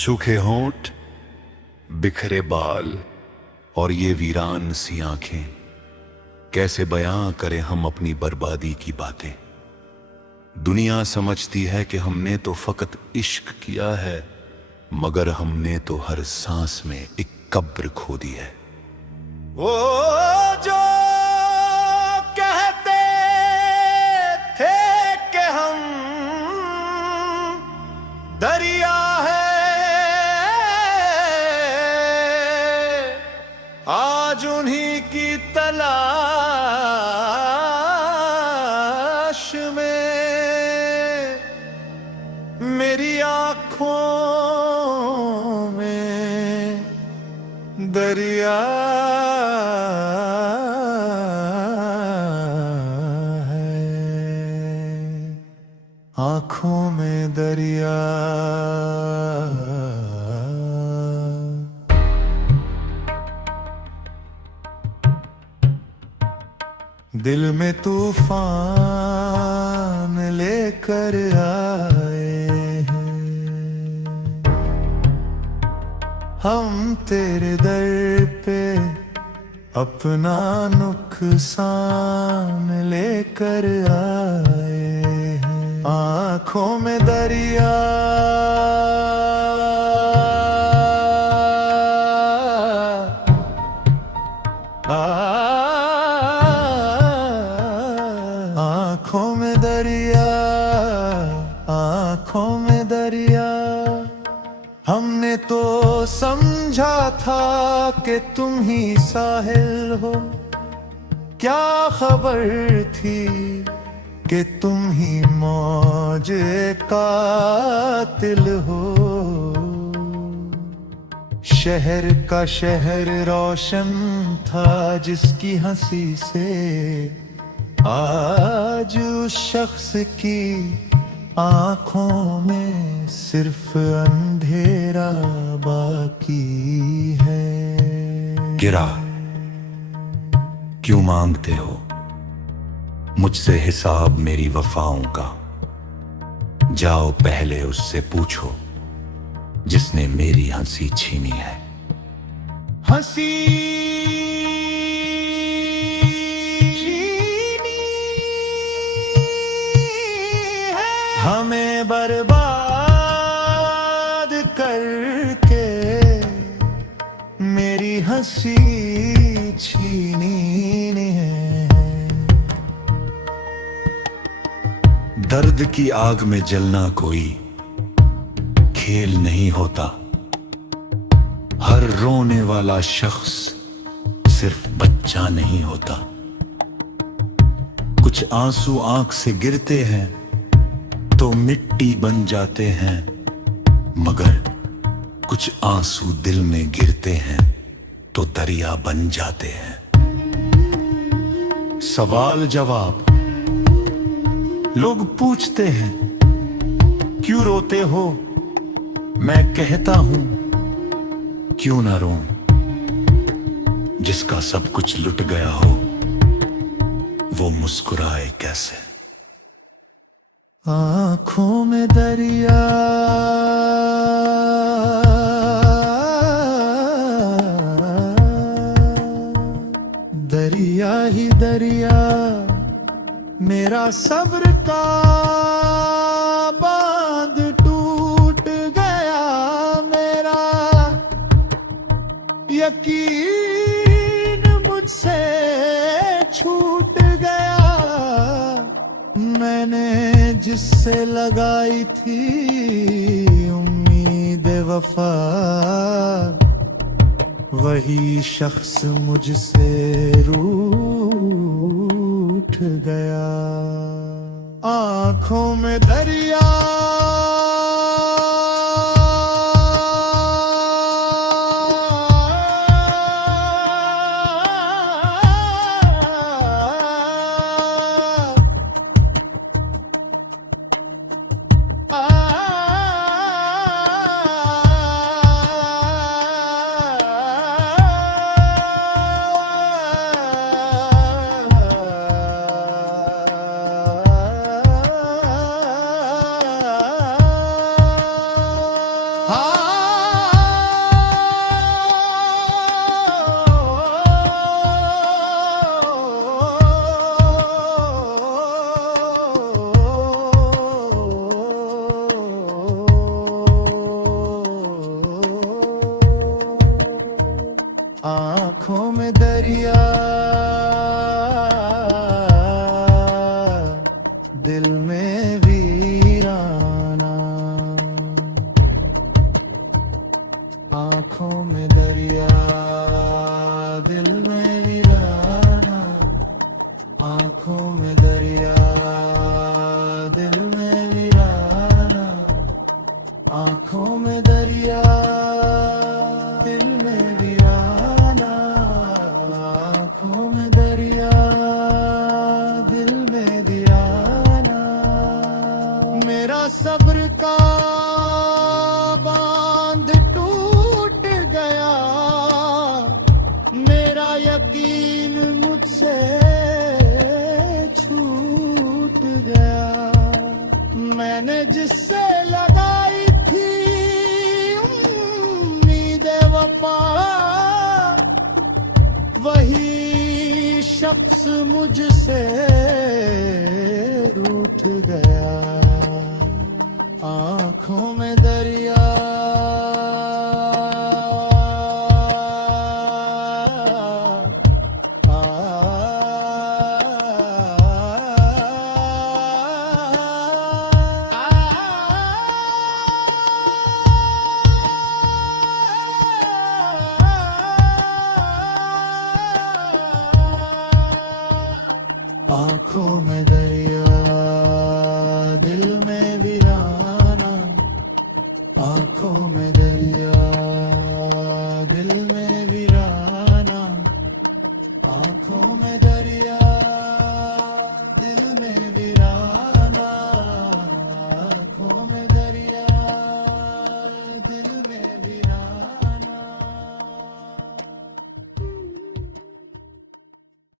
सूखे होंठ, बिखरे बाल और ये वीरान सी आंखें, कैसे बयां करें हम अपनी बर्बादी की बातें। दुनिया समझती है कि हमने तो फकत इश्क किया है, मगर हमने तो हर सांस में एक कब्र खो दी है। वो जो कहते थे कि हम दरिया है, आज उन्हीं की तलाश में मेरी आँखों में दरिया है, आँखों में दरिया। दिल में तूफान लेकर आए हैं हम, तेरे दर पे अपना नुकसान लेकर आए हैं। आँखों में दरिया, आँखों में दरिया, आँखों में दरिया। हमने तो समझा था कि तुम ही साहिल हो, क्या खबर थी कि तुम ही मौज कातिल हो। शहर का शहर रोशन था जिसकी हंसी से, आज उस शख्स की आँखों में सिर्फ अंधेरा बाकी है। गिरा क्यों मांगते हो मुझसे हिसाब मेरी वफाओं का? जाओ पहले उससे पूछो जिसने मेरी हंसी छीनी है। हंसी हमें बर्बाद करके मेरी हंसी छीनी है। दर्द की आग में जलना कोई खेल नहीं होता, हर रोने वाला शख्स सिर्फ बच्चा नहीं होता। कुछ आंसू आंख से गिरते हैं तो मिट्टी बन जाते हैं, मगर कुछ आंसू दिल में गिरते हैं तो दरिया बन जाते हैं। सवाल जवाब लोग पूछते हैं क्यों रोते हो, मैं कहता हूं क्यों ना रोऊं। जिसका सब कुछ लुट गया हो वो मुस्कुराए कैसे। आँखों में दरिया, दरिया ही दरिया। मेरा सब्र का बांध टूट गया, मेरा यकीन मुझसे छूट गया। मैंने जिससे लगाई थी उम्मीद वफा, वही शख्स मुझसे रूठ गया। आँखों में दरिया, आंखों में दरिया दिल में वीराना आंखों में दरिया दिल में वीराना आंखों में दरिया दिल में वीराना आंखों में दरिया दिल में वीराना आंखों में दरिया दिल में वीराना मेरा सब्र का बांध टूट गया मेरा यकीन मुझसे छूट गया मैंने जिससे लगाई थी उम्मीद वफा वही शख्स मुझसे रूठ गया आंखों में दरिया आंखों में दरिया दिल में वीराना आंखों में